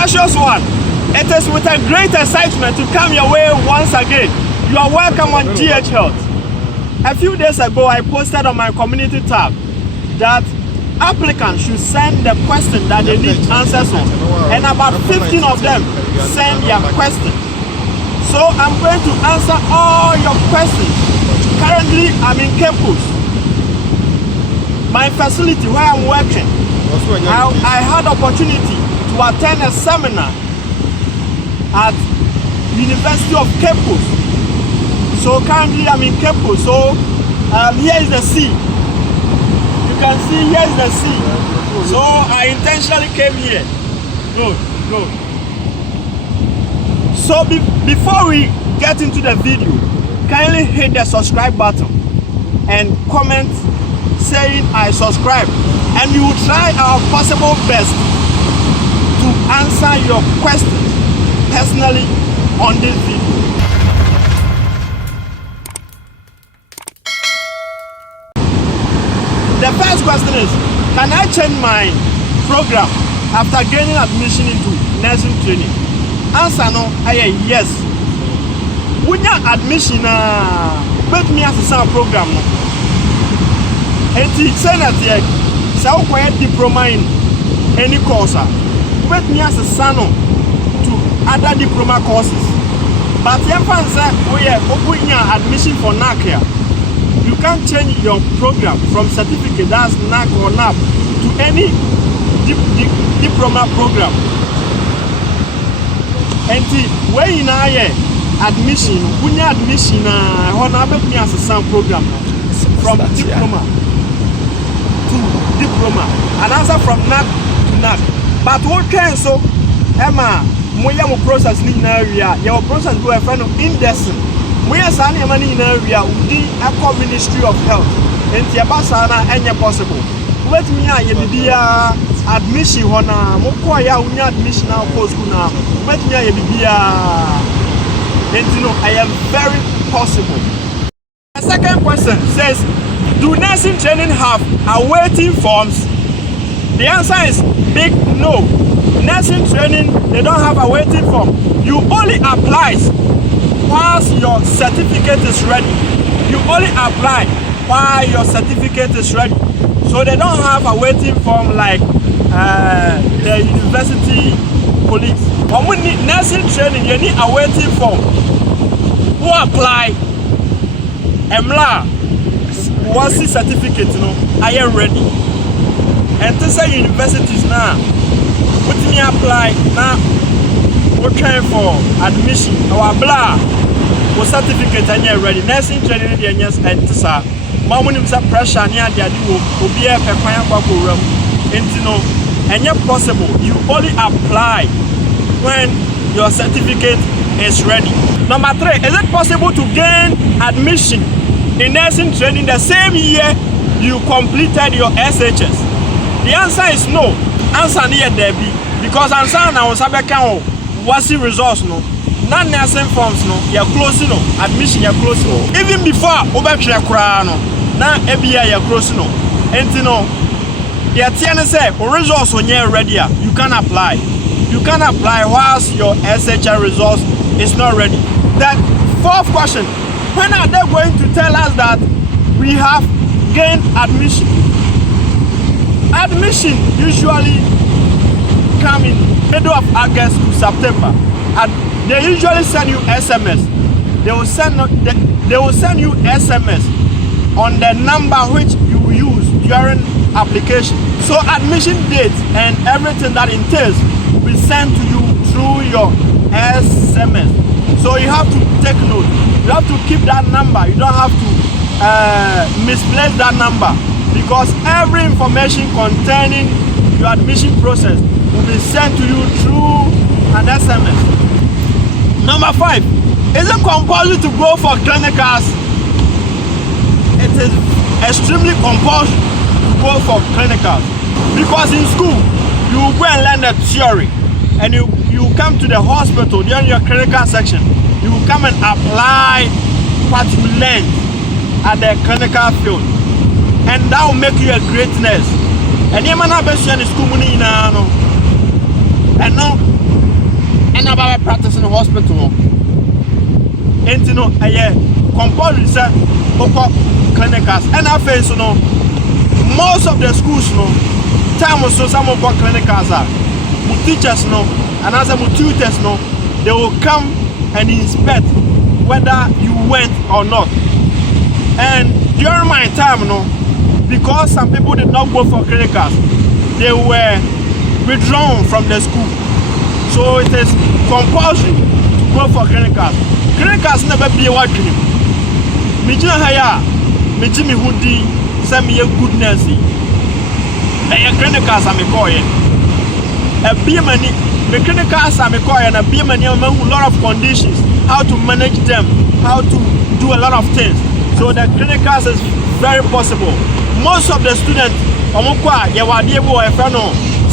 Precious one, it is with a great excitement to come your way once again. You are welcome on GH Health. A few days ago, I posted on my community tab that applicants should send the question that they need answers on, and about 15 of them send their questions. So I'm going to answer all your questions. Currently, I'm in Cape Coast, my facility where I'm working. I had opportunity to attend a seminar at University of Cape Coast. So currently I'm in Cape Coast. So here is the sea. You can see here is the sea. So I intentionally came here. Good. So before we get into the video, kindly hit the subscribe button and comment saying I subscribe, and we will try our possible best to answer your questions personally on this video. The first question is, can I change my program after gaining admission into nursing training? Answer no, yes. When you admission, but me as a program no. And say that so quiet diploma in any course. But me as a son to other diploma courses. But if I say open your admission for NAC here, you can't change your program from certificate that's NAC or NAP to any diploma program. And when you know admission, when you admission, me as a son program from diploma to diploma, and answer from NAP to NAP. But what can so, Emma, moya mo process in area, your process go a friend of indecent. Moya sani money in area, we a Ministry of Health, and Tiabasana and your possible. Let me a admission hona mokoya unya admission now post kuna let me and you know I am very possible. The second question says, do nursing training have awaiting forms? The answer is big no. Nursing training, they don't have awaiting form. You only apply once your certificate is ready. You only apply while your certificate is ready. So they don't have a waiting form like the university police. When we need nursing training, you need a waiting form. Who apply? Emla, once the certificate, you know, I am ready. And to say universities now, what me apply now? We're trying for admission or blah. For certificate and you're ready. Nursing training, yes, and to say. Mama nimsa pressure near the adi will be a pepper room. And you know, and yet possible, you only apply when your certificate is ready. Number 3, is it possible to gain admission in nursing training the same year you completed your SHS? The answer is no. Answer near Debbie, because answer now was what's the results no. Non-nursing forms no, you're close no, admission you're close no. Even before Obetra Krano. Now ABI you're close no. And you know, the TNS say results when you're ready, you can apply. You can apply whilst your SHR results is not ready. The fourth question, when are they going to tell us that we have gained admission? Admission usually come in middle of August to September, and they usually send you SMS. They will send you SMS on the number which you will use during application. So admission date and everything that entails will be sent to you through your SMS. So you have to take note. You have to keep that number. You don't have to misplace that number, because every information concerning your admission process will be sent to you through an SMS. Number 5, is it compulsory to go for clinicals? It is extremely compulsory to go for clinicals, because in school you go and learn the theory, and you come to the hospital during your clinical section. You will come and apply what you learned at the clinical field, and that will make you a great nurse. And you man have been in school money now, and now practice in the hospital. And you know, compulsory say clinicals. And I face most of the schools time so some of clinicals are teachers and as tutors they will come and inspect whether you went or not. And during my time because some people did not go for clinicals, they were withdrawn from the school. So it is compulsory to go for clinicals. Clinicals never be a what dream. Mijina haya, mijimi hudi, semi good nursing. And clinicals are me calling. A beamani, the clinicals are me calling a beamani a lot of conditions, how to manage them, how to do a lot of things. So the clinicals is very possible. Most of the students,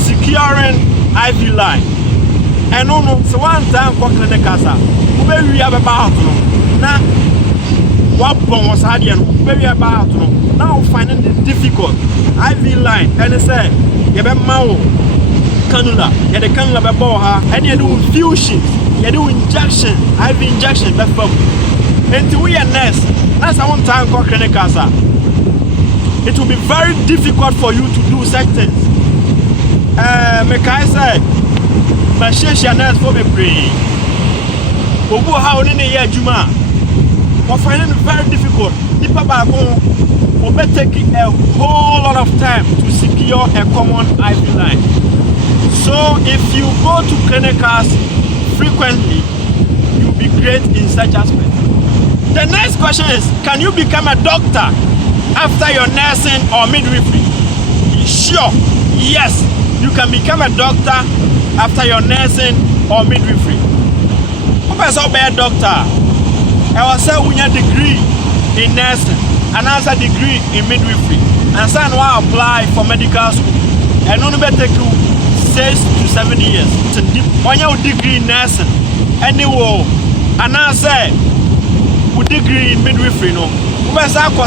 securing IV line. And so one time for clinicals, we have about now. What was very about now finding it difficult. IV line and they say, you have cannula, you the cannula beboha, and you do infusions, you do injection, IV injection, that's from. And to we are nurse, that's one time for clinicals. It will be very difficult for you to do such things. Mekai say, my share nurse for me pray. Obu how in a year Juma. We're finding it very difficult. People will be taking a whole lot of time to secure a common IV line. So if you go to clinicals frequently, you'll be great in such aspects. The next question is, can you become a doctor after your nursing or midwifery? Sure, yes, you can become a doctor after your nursing or midwifery. Who is a doctor? I was saying we have a degree in nursing, another degree in midwifery, and some will apply for medical school. And only take you 6 to 7 years. When you have a degree in nursing, anyway, and I say with degree in midwifery, we must have 6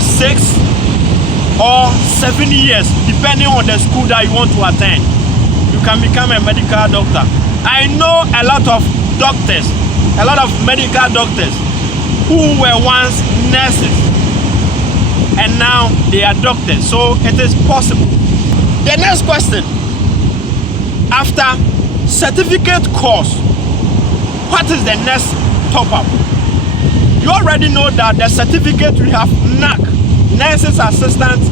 or 7 years, depending on the school that you want to attend. You can become a medical doctor. I know a lot of doctors, a lot of medical doctors who were once nurses and now they are doctors, so it is possible. The next question, after certificate course, what is the next top up? You already know that the certificate we have NAC, Nurses Assistant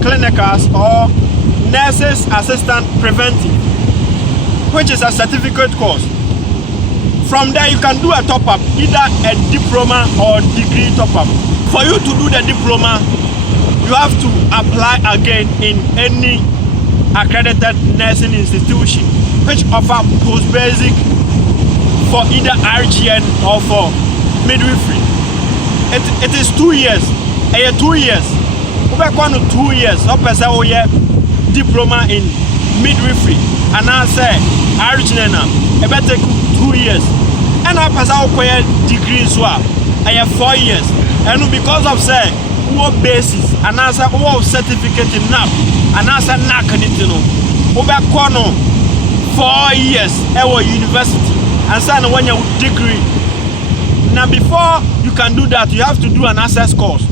Clinicals, or Nurses Assistant Preventive, which is a certificate course. From there, you can do a top-up, either a diploma or degree top-up. For you to do the diploma, you have to apply again in any accredited nursing institution, which offer post-basic for either RGN or for midwifery. It is 2 years. 2 years. Over 2 years, diploma in midwifery, and I say RGN, it better 2 years. And I pass out a degree as well. I have 4 years. And because of say what basis and I say what certificate in NAP and I say NAC over 4 years at university and say when you degree. Now before you can do that, you have to do an access course,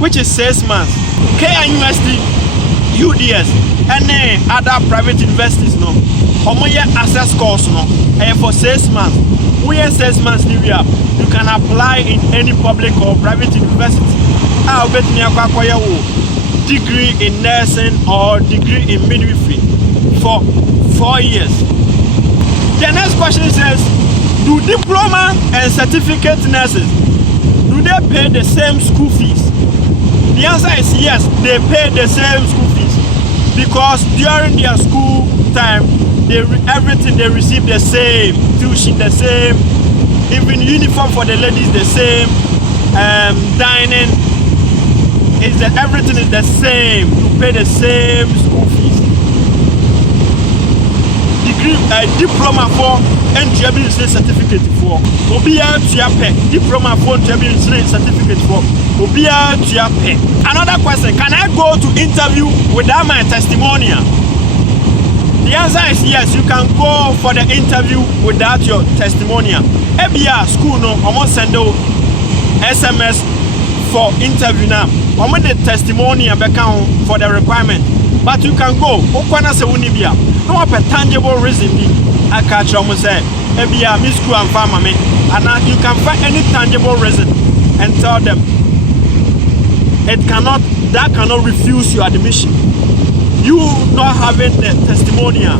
which is 6 months. KNUST, UDS, and other private universities access course and for 6 months. We have 6 months new year. You can apply in any public or private university. I'll bet me a degree in nursing or degree in midwifery for 4 years. The next question says, do diploma and certificate nurses, do they pay the same school fees? The answer is yes, they pay the same school fees because during their school time, everything they receive the same, tuition the same, even uniform for the ladies the same, dining everything is the same. You pay the same school fees. Degree, diploma for NTB certificate for Obia Tiape, diploma for NTB certificate for Obia Tiape. Another question, can I go to interview without my testimonial? The answer is yes. You can go for the interview without your testimonial. Ebia school no, almost send SMS for interview now. Almost the testimonial account for the requirement. But you can go. Okwana se unibia. No have a tangible reason. I catch almost say ebia me school and farmer me. And you can find any tangible reason and tell them that cannot refuse your admission. You not having the testimonial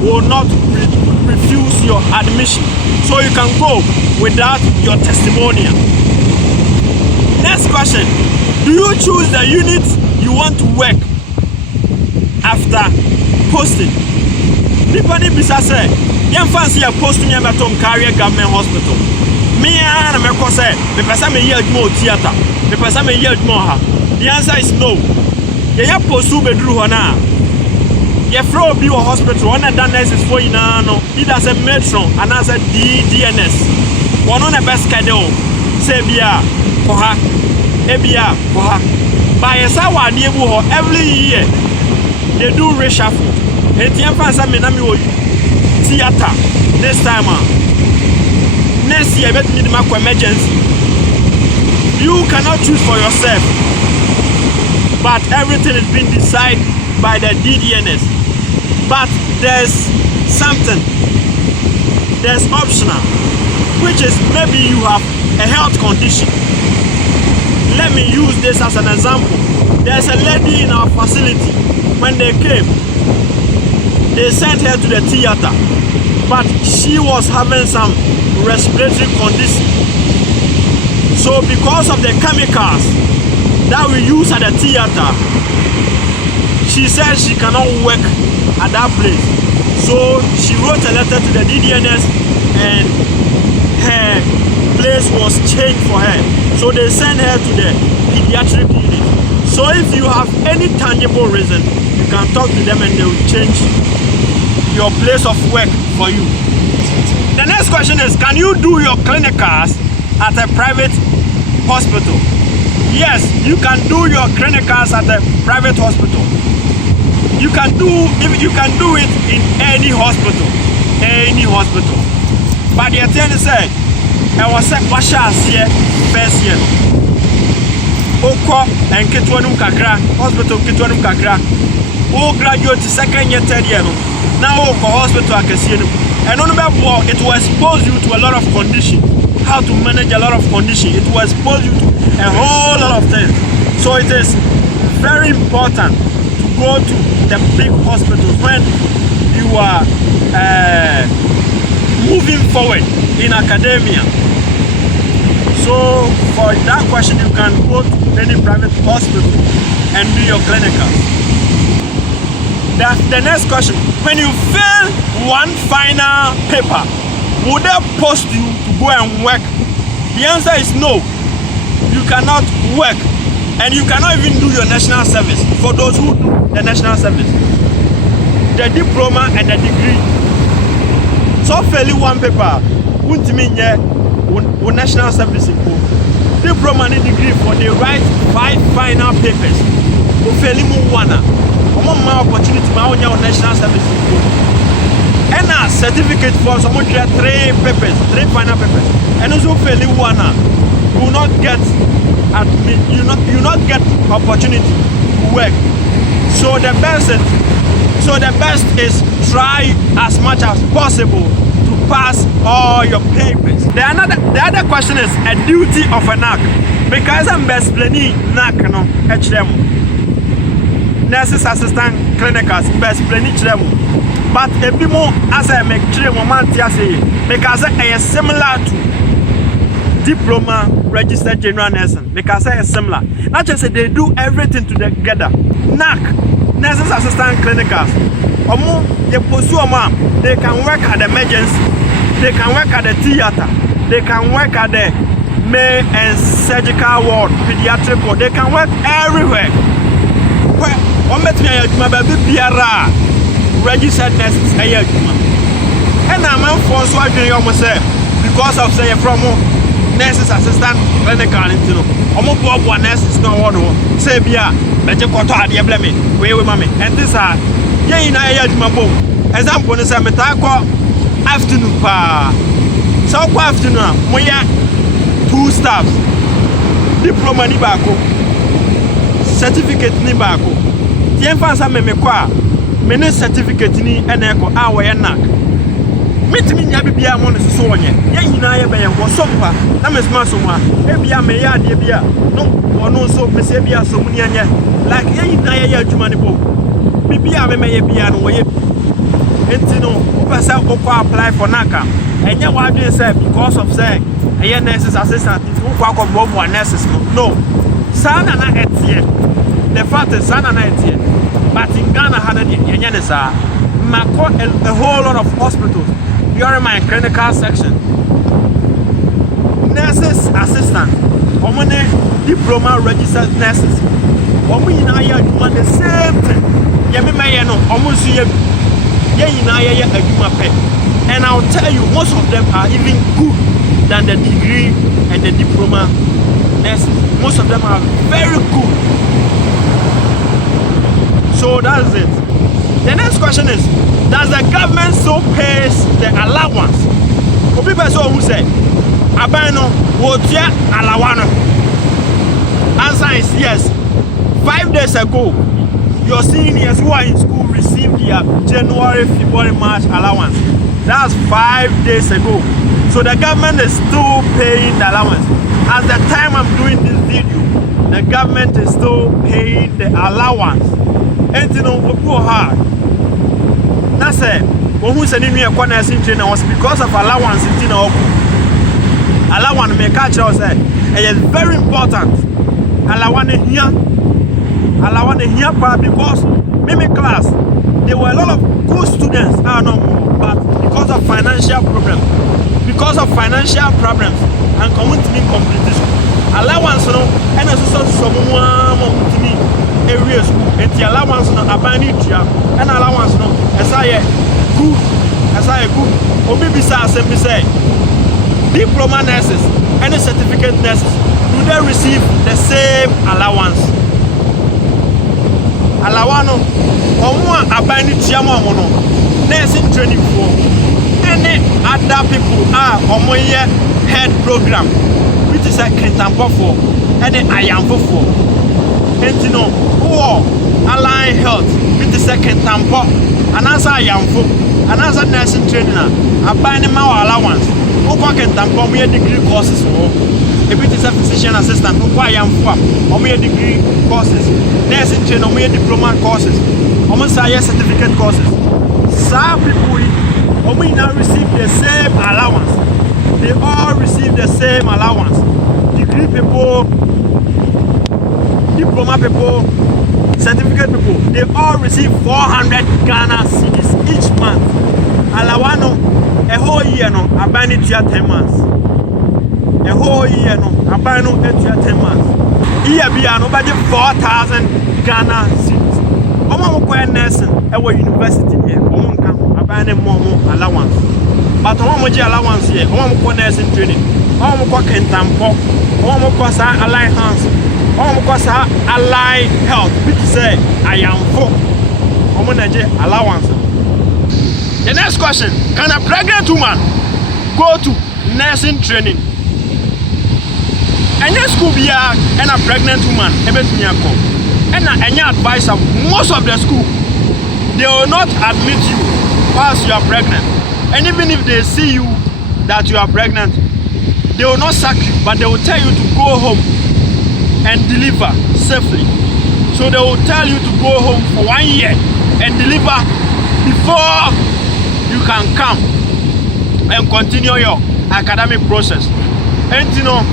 will not refuse your admission. So you can go without your testimonial. Next question. Do you choose the unit you want to work after posting? People need to say, you fancy a posting at Tom Carrier Government Hospital. Me and my cousin, the person may yield more theater, the person may yield more. The answer is no. You have pursue bedroom now. You throw a bio hospital, one of the nurses for you now. It has a metro and has a DNS. One on the best schedule. Say, Bia, for her, Ebia, for her. By a sour neighborhood every year, they do reshuffle. And the infants are Minami theater this time. Next year, let me make emergency. You cannot choose for yourself. But everything is being decided by the DDNS. But there's something, there's optional, which is maybe you have a health condition. Let me use this as an example. There's a lady in our facility. When they came, they sent her to the theater, but she was having some respiratory condition. So because of the chemicals that we use at the theater, she said she cannot work at that place. So she wrote a letter to the DDNS and her place was changed for her. So they sent her to the pediatric unit. So if you have any tangible reason, you can talk to them and they will change your place of work for you. The next question is, can you do your clinicals at a private hospital? Yes, you can do your clinicals at a private hospital. You can do it in any hospital. But the attorney said, I was a here first year. Oko and Kitwanum Kakra, hospital Kitwanum Kakra. Oh, graduate second year, third year. Now Oko hospital Akasino. And on the it will expose you to a lot of condition. How to manage a lot of condition. It will expose you to a whole lot of things. So it is very important to go to the big hospitals when you are moving forward in academia. So for that question, you can go to any private hospital and do your clinicals. The next question, when you fail one final paper, would they post you to go and work? The answer is no. You cannot work, and you cannot even do your national service. For those who do the national service, the diploma and the degree. So failing one paper won't mean national service in diploma and degree for they write 5 final papers. Who failing one? My opportunity my national service and a certificate for some 3 papers, 3 final papers, and also failing one will not get you not get opportunity to work. So the best is try as much as possible to pass all your papers. The other question is a duty of a NAC, because I'm best planning NAC no HM. Nurses assistant clinicals best planning them, but a bit more as I make because I is similar to diploma registered general nursing, because I is similar. Not just they do everything together. NAC, nurses assistant clinicals, they can work at the emergency, they can work at the theater, they can work at the May and surgical ward, pediatric ward, they can work everywhere. One met me at my baby Piara registered nurses and I'm on for so I can almost say because of say from nurses assistant clinical into almost one nurses no one say Bia, but you got to have blame me, wait with mommy, and this are yeah, I had my boom. example ne say meta ko afternoon pa so ko afternoon mo ya 2 staffs diploma ni baako certificate ni baako tien fa sa me ko a me ne certificate ni ene ko a wo ye nak metimi nya bibia mo ne so wonye ye nyina ye be ye wo so mpa na me sma so ma e bia me ya de bia no ono so me se bia so mu ne nye like ye nyina ye adwuma ne bo bibia me ye bia no wo ye enti no wo pesa wo ko apply for naka enye wa dwen say because of say eye nurses assistant if wo ko akọ bo nurses no sana na etie the fact is sana na etie but in Ghana had enye ne sa mako a whole lot of hospitals during my clinical section nurses assistant omone diploma registered nurses omo yina ya adwuma the same thing ye me meye no omo nso ye yina ya adwuma pe and I'll tell you most of them are even good than the degree and the diploma nurses. Most of them are very good. So that's it. The next question is, does the government still pay the allowance? For people who say, Abano, Wotia, Alawano. Answer is yes. 5 days ago, your seniors who are in school received their January, February, March allowance. That's 5 days ago. So the government is still paying the allowance. At the time I'm doing this video, the government is still paying the allowance. And you know, go hard. That's it. Who said me a corner training was because of allowance in Tina. Allowance may catch us. It is very important. Allowance here because maybe class there were a lot of good students. I don't know, but because of financial problems and community competition, allowance no and also someone to me areas and the allowance no abandoned and allowance no as I good or maybe say diploma nurses and certificate nurses do they receive the same allowance? Alawano omo abani tiamo no nursing training for any other people omo ye head program which is a Kentampo for any Ayamfo for entino align health which is a Kentampo anasa Ayamfo anasa nursing training abani ma allowance oko Kentampo mo degree courses for if it is a physician assistant oko Ayamfo omo degree courses nursing training omo diploma courses omo say certificate courses some people omo now receive the same allowance. They all receive the same allowance. Degree people, diploma people, certificate people, they all receive 400 Ghana cedis each month. Alawano, a whole year no, abani tia 10 months. A whole year no, abano tia 10 months. Here be nobody 4,000 Ghana cedis. Omo kwa nursing ewa university here. Omo nka abani more allowance. But omo ji allowance here. Omo kwa nursing training. Omo kwa Kentampo. Omo kwa sa Align Hands. Omo kwa sa Align Health. Which say Ayamfo. Omo na je allowance. The next question: can a pregnant woman go to nursing training? Any school be and a pregnant woman ebetumi akọ. And any advice of most of the school, they will not admit you whilst you are pregnant. And even if they see you that you are pregnant, they will not sack you, but they will tell you to go home and deliver safely. So they will tell you to go home for 1 year and deliver before you can come and continue your academic process. And you know,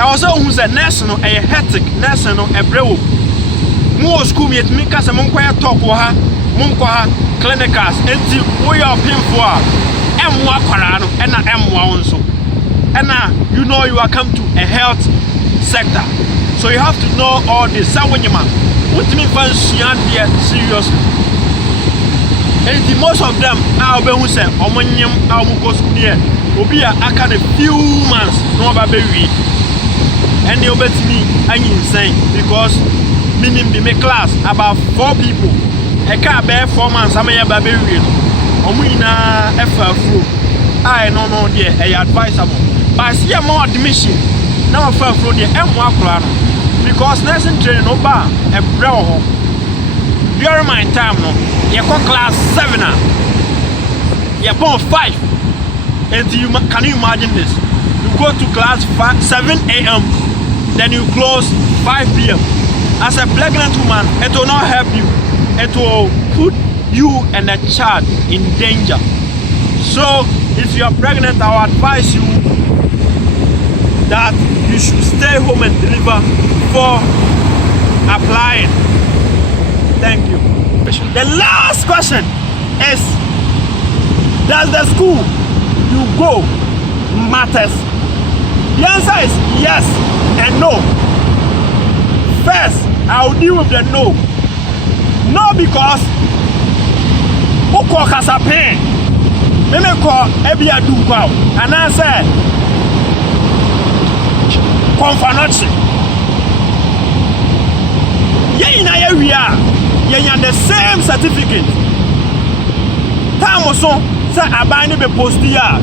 I was who's a nurse no a hectic nurse no a brew. More school me at me cause I'm quite talk with her, Munqua clinicals, and we are paying for M1 Corano and M1 so. And now you know you are come to a health sector. So you have to know all this. So when you man, what me fancy here seriously. And most of them are who say Omanium Almuco school here will be a kind of few months no baby. And they obey me and insane because meaning be my class about 4 people a car bear 4 months, I'm a baby. Omina FFU. I no dear, I advisable. But I see a more admission. Now for the M1 because nursing training no bar a brow. During my time, no, you go class 7. You're born 5. And can you imagine this? You go to class 7 a.m. Then you close 5 p.m. As a pregnant woman, it will not help you. It will put you and the child in danger. So, if you are pregnant, I will advise you that you should stay home and deliver before applying. Thank you. The last question is, does the school you go matters? The answer is yes and no. First, I will deal with the no. No, because Oko Kasapen, Memeko Ebia Dukau, and I said, Confanochi. Ye in area, ye are the same certificate. Tamoson, say Abani be postia.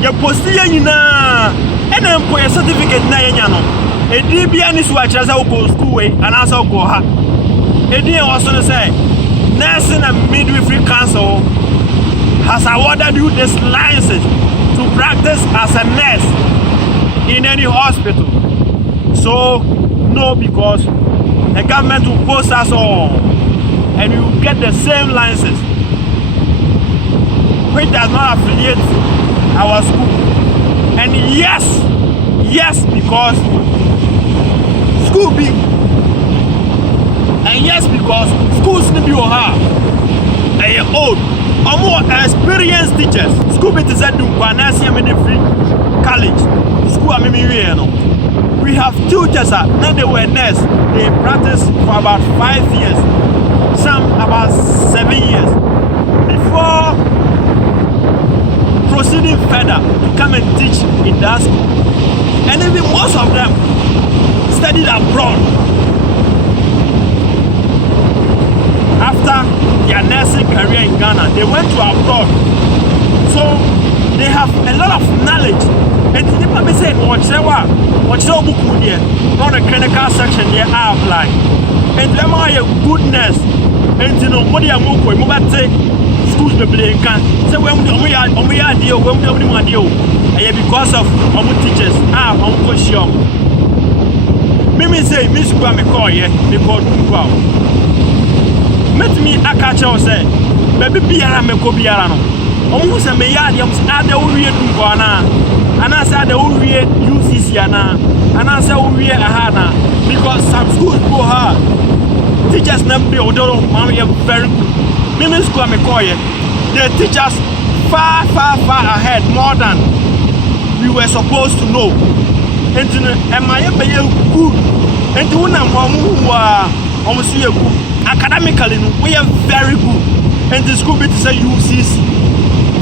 Ye postia yina, and then put a certificate na yano. A DBN is what as I go school and as I go ha. A dear was to say, Nursing and Midwifery Council has awarded you this license to practice as a nurse in any hospital. So, no, because the government will post us all and you will get the same license, which does not affiliate our school. And yes, because school be, and yes, because schools need you are old or more experienced teachers. School be to say do Kwanasi Midwifery College. School I mean we have tutors now they were nurse. They practice for about 5 years, some about 7 years before proceeding further to come and teach in that school. And even most of them studied abroad after their nursing career in Ghana. They went to abroad, so they have a lot of knowledge. And people may say, what's the book here? On the clinical section here, I apply. And them are a good nurse. And you know, what they are more going to schools be playing can. So when we are deal, when we are deal, because of our teachers, I'm going sure. Mimi say, Miss Kwame call here, they call Dumqua. Met me a catcher say, baby Biara Meko Biarano. Almost a mayadium, add the Uriah Dumquana, and I said the Uriah UCCana, and I said Uriah Ahana, because some schools go hard. Teachers never be odoro, mommy are very good. Mimi Kwame call here, the teachers far ahead, more than we were supposed to know. And am I good? And to one who are almost good. Academically, we are very good. And the school bit is a UCC.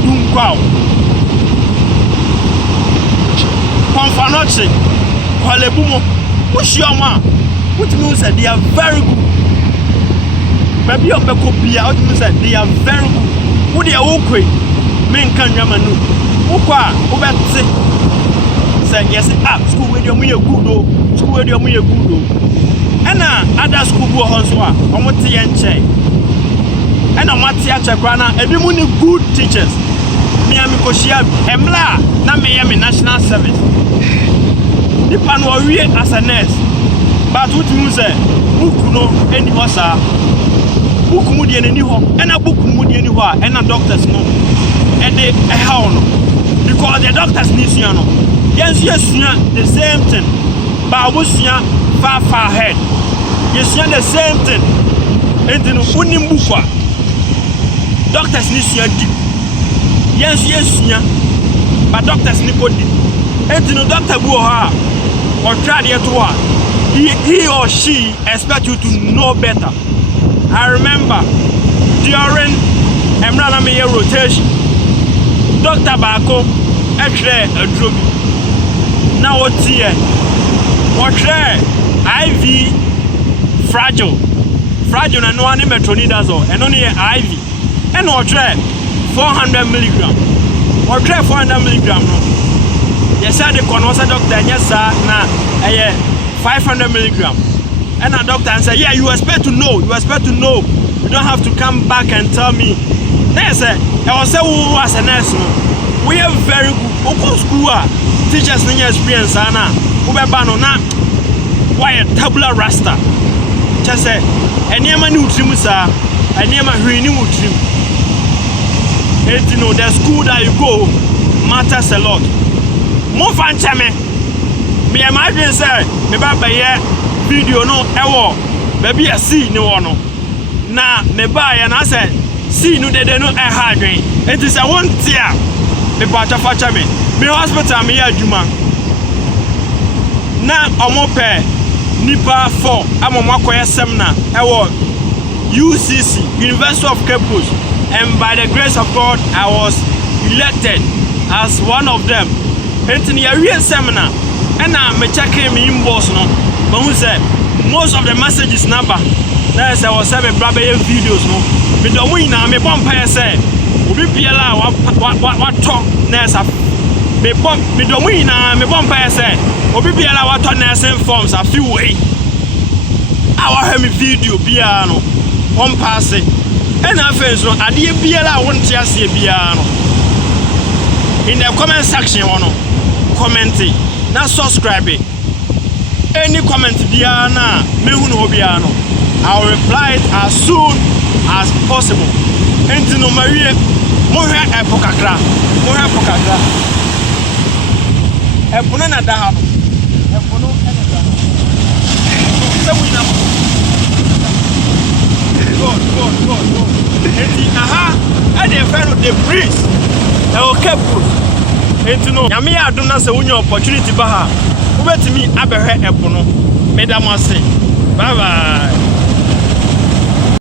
Dumqua. Confanoche. Kwalebumo. Ushioma. Which means that they are very good. Maybe your Bekopia, which means that they are very good. Who they are okay. Men can Yamanu. Ukwa, Ubetse. Say yes, school with your good. School with your good. And other school go also on what TNC. And on what theatre grana, every morning good teachers. Miami Koshia, Emla, na Miami National Service. The pan warrior as a nurse. But what you say, Bukuno, any horse, Bukumudi and any home, and a Bukumudi anywhere, and a doctor's no. And they a how no. Because the doctors need you know. Yes, the same thing. But far ahead. You see the same thing. And then Unimbufa. Doctors need you deep. Yes, but doctors need deep. And then Dr. Buha or try to he or she expect you to know better. I remember during Emranamiya rotation, Dr. Bako actually a drug. Now what's here? What's IV fragile fragile na no ani metronidazole eno ne IV eno otwe 400 mg otwe 400 mg no yes say the connoisseur doctor nyesa na 500 mg and a doctor say yeah you expect to know you don't have to come back and tell me yes I was say who as a nurse no we are very good open school teachers no experience ana we be ba no na why tabula rasta just say eniema ni utrim sa eniema hwini utrim you know the school that you go matters a lot mo fan chame me imagine say me ba ye video no ewo baby a see ni wo no na me ba ya na say see no dede no ha adwen it is a one tear me pa cha fa chame me hospital me ya adwuma na omope nipa 4 amomakoye seminar ewo UCC University of Cape Coast and by the grace of God I was elected as one of them. Entini ya real seminar and me checking me inbox no but who said most of the messages number there say was seven brother videos no me do we na me bompa say obi biala wa talk nurse me do we na me bompa say obi biala wa talk nursing forms a few way our hear me video bia no on pass it and after so ade biala won tia se bia no in the comment section ono comment na subscribe any comment bia na me hu no bia no I will reply it as soon as possible enti no mawie mo hwe epokakra epono na da ha no epono na da so we na go enti aha e dey fair the breeze e o kepu enti no nyame ya adom na se wonya opportunity ba ha wobetimi abehwe epono medam ase bye bye.